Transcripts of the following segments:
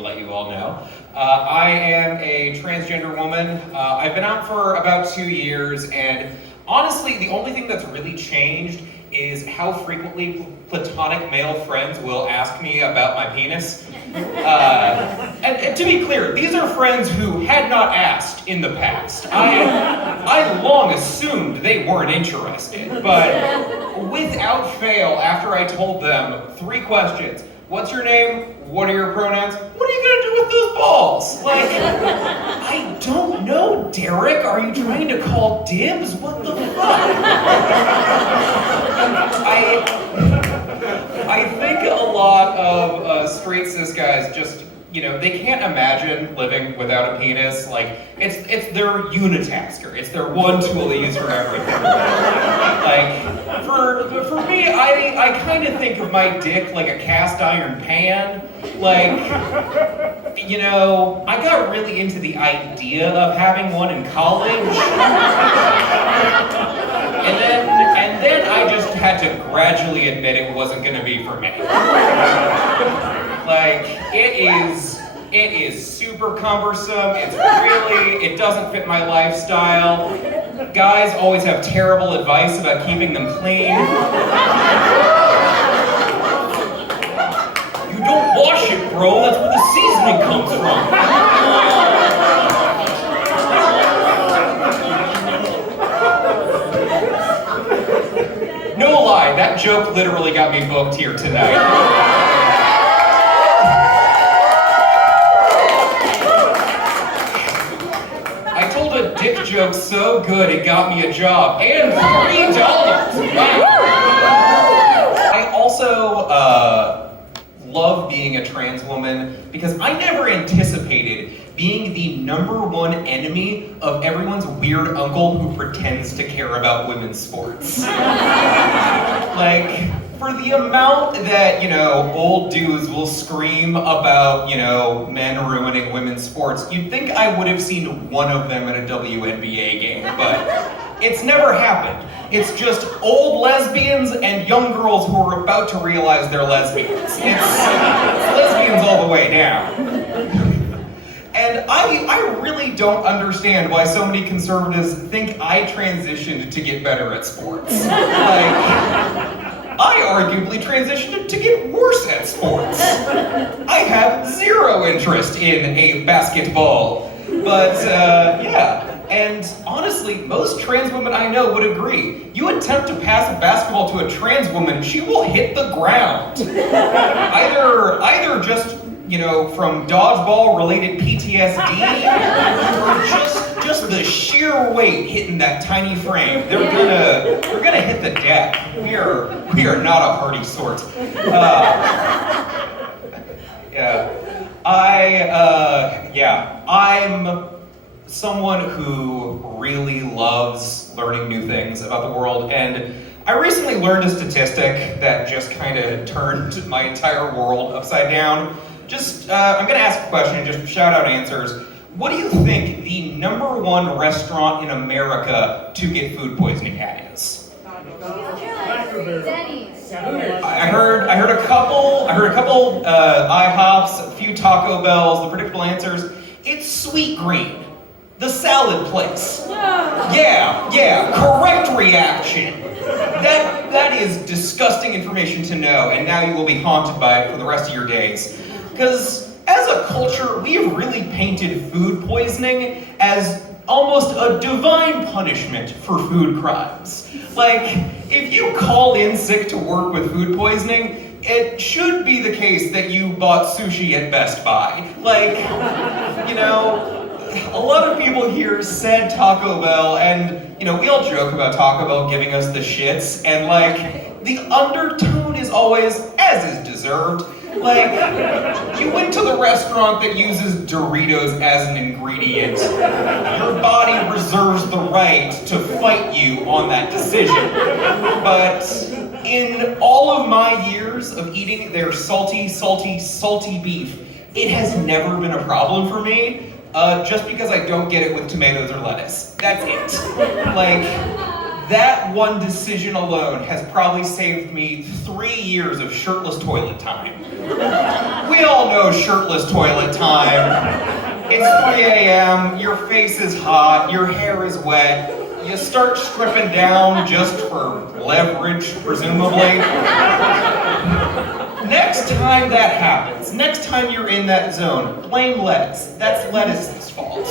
to let you all know. I am a transgender woman. I've been out for about 2 years, and honestly, the only thing that's really changed is how frequently platonic male friends will ask me about my penis. And to be clear, these are friends who had not asked in the past. I long assumed they weren't interested, but without fail, after I told them 3 questions, what's your name? What are your pronouns? What are you gonna do with those balls? Like, I don't know, Derek. Are you trying to call dibs? What the fuck? I think a lot of straight cis guys just, they can't imagine living without a penis. Like, it's their unitasker. It's their one tool they use for everything. Like, for me, I kind of think of my dick like a cast iron pan. Like, I got really into the idea of having one in college. And then I just had to gradually admit it wasn't gonna be for me. Like, it is super cumbersome. It doesn't fit my lifestyle. Guys always have terrible advice about keeping them clean. You don't wash it, bro. That's where the seasoning comes from. No lie, that joke literally got me booked here tonight. I told a dick joke so good it got me a job and $3. Wow. I also love being a trans woman because I never anticipated being the #1 enemy of everyone's weird uncle who pretends to care about women's sports. Like, for the amount that, old dudes will scream about, men ruining women's sports, you'd think I would have seen one of them at a WNBA game, but it's never happened. It's just old lesbians and young girls who are about to realize they're lesbians. It's lesbians all the way down. And I really don't understand why so many conservatives think I transitioned to get better at sports. Like, I arguably transitioned to get worse at sports. I have 0 interest in a basketball. But, yeah. And honestly, most trans women I know would agree. You attempt to pass a basketball to a trans woman, she will hit the ground. Either just, from dodgeball-related PTSD, or just the sheer weight hitting that tiny frame. They're gonna hit the deck. We are not a hardy sort. I'm someone who really loves learning new things about the world, and I recently learned a statistic that just kind of turned my entire world upside down. I'm gonna ask a question, just shout out answers. What do you think the #1 restaurant in America to get food poisoning at is? Denny's. I heard a couple IHOPs, a few Taco Bells. The predictable answers. It's Sweet Green, the salad place. Yeah, correct reaction. That is disgusting information to know, and now you will be haunted by it for the rest of your days. Because as a culture, we have really painted food poisoning as almost a divine punishment for food crimes. Like, if you call in sick to work with food poisoning, it should be the case that you bought sushi at Best Buy. Like, a lot of people here said Taco Bell, and, we all joke about Taco Bell giving us the shits, and, the undertone is always, as is deserved. Like, you went to the restaurant that uses Doritos as an ingredient. Your body reserves the right to fight you on that decision. But in all of my years of eating their salty, salty, salty beef, it has never been a problem for me, just because I don't get it with tomatoes or lettuce. That's it. Like, That one decision alone has probably saved me 3 years of shirtless toilet time. We all know shirtless toilet time. It's 3 a.m., your face is hot, your hair is wet, you start stripping down just for leverage, presumably. Next time that happens, next time you're in that zone, blame lettuce. That's lettuce's fault.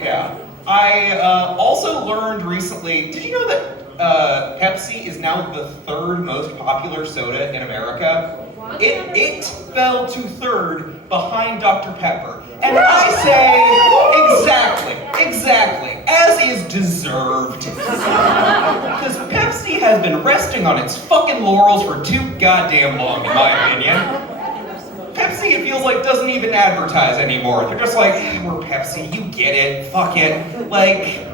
Yeah. I also learned recently, did you know that Pepsi is now the 3rd most popular soda in America? It fell to 3rd behind Dr. Pepper. And I say, exactly, as is deserved. Because Pepsi has been resting on its fucking laurels for too goddamn long, in my opinion. Pepsi, it feels like, doesn't even advertise anymore. They're just like, we're Pepsi, you get it, fuck it. Like,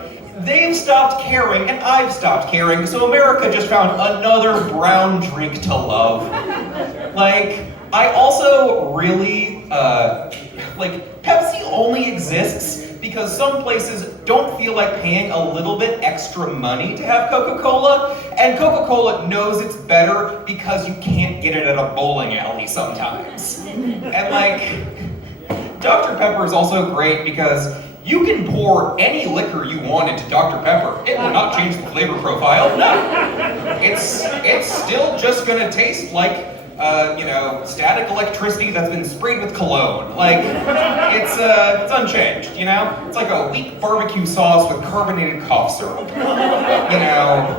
they've stopped caring, and I've stopped caring, so America just found another brown drink to love. Like, I also really, Pepsi only exists because some places don't feel like paying a little bit extra money to have Coca-Cola, and Coca-Cola knows it's better because you can't get it at a bowling alley sometimes. And like, Dr. Pepper is also great because you can pour any liquor you want into Dr. Pepper. It will not change the flavor profile, no. It's still just gonna taste like static electricity that's been sprayed with cologne. Like, it's unchanged, you know? It's like a weak barbecue sauce with carbonated cough syrup, you know?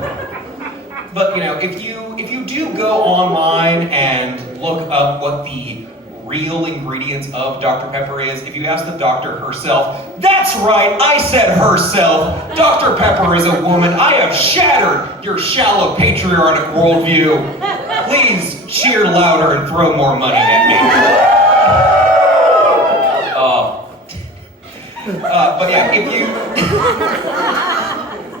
But, if you do go online and look up what the real ingredients of Dr. Pepper is, if you ask the doctor herself, that's right, I said herself, Dr. Pepper is a woman. I have shattered your shallow patriotic worldview. Please cheer louder and throw more money at me. But yeah, if you...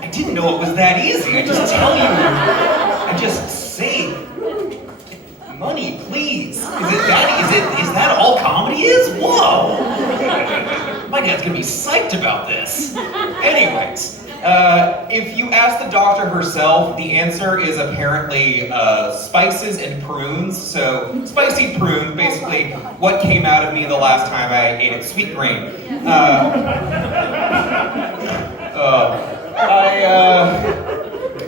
I didn't know it was that easy. I just tell you. I just say, money, please. Is that all comedy is? Whoa! My dad's gonna be psyched about this. Anyways. If you ask the doctor herself, the answer is apparently spices and prunes. So, spicy prune, basically what came out of me the last time I ate a sweet grain.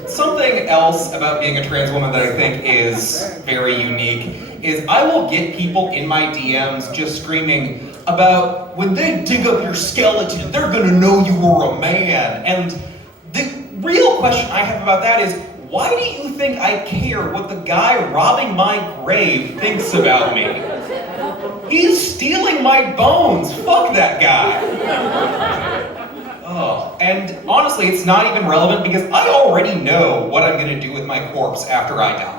Something else about being a trans woman that I think is very unique is I will get people in my DMs just screaming about when they dig up your skeleton, they're gonna know you were a man. And the real question I have about that is, why do you think I care what the guy robbing my grave thinks about me? He's stealing my bones. Fuck that guy. Oh, and honestly, it's not even relevant because I already know what I'm gonna do with my corpse after I die.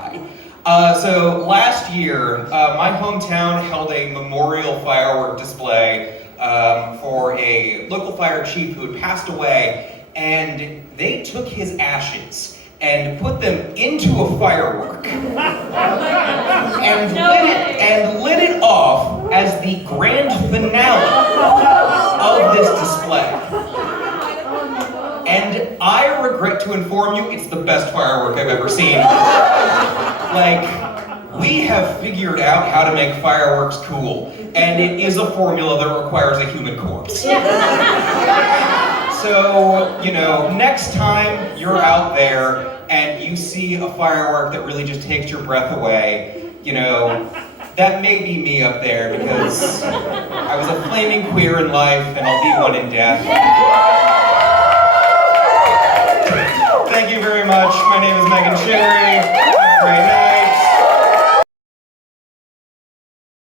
So last year, my hometown held a memorial firework display for a local fire chief who had passed away, and they took his ashes and put them into a firework and lit it off as the grand finale of this display. And I regret to inform you, it's the best firework I've ever seen. Like, we have figured out how to make fireworks cool, and it is a formula that requires a human corpse. So, next time you're out there and you see a firework that really just takes your breath away, that may be me up there because I was a flaming queer in life and I'll be one in death.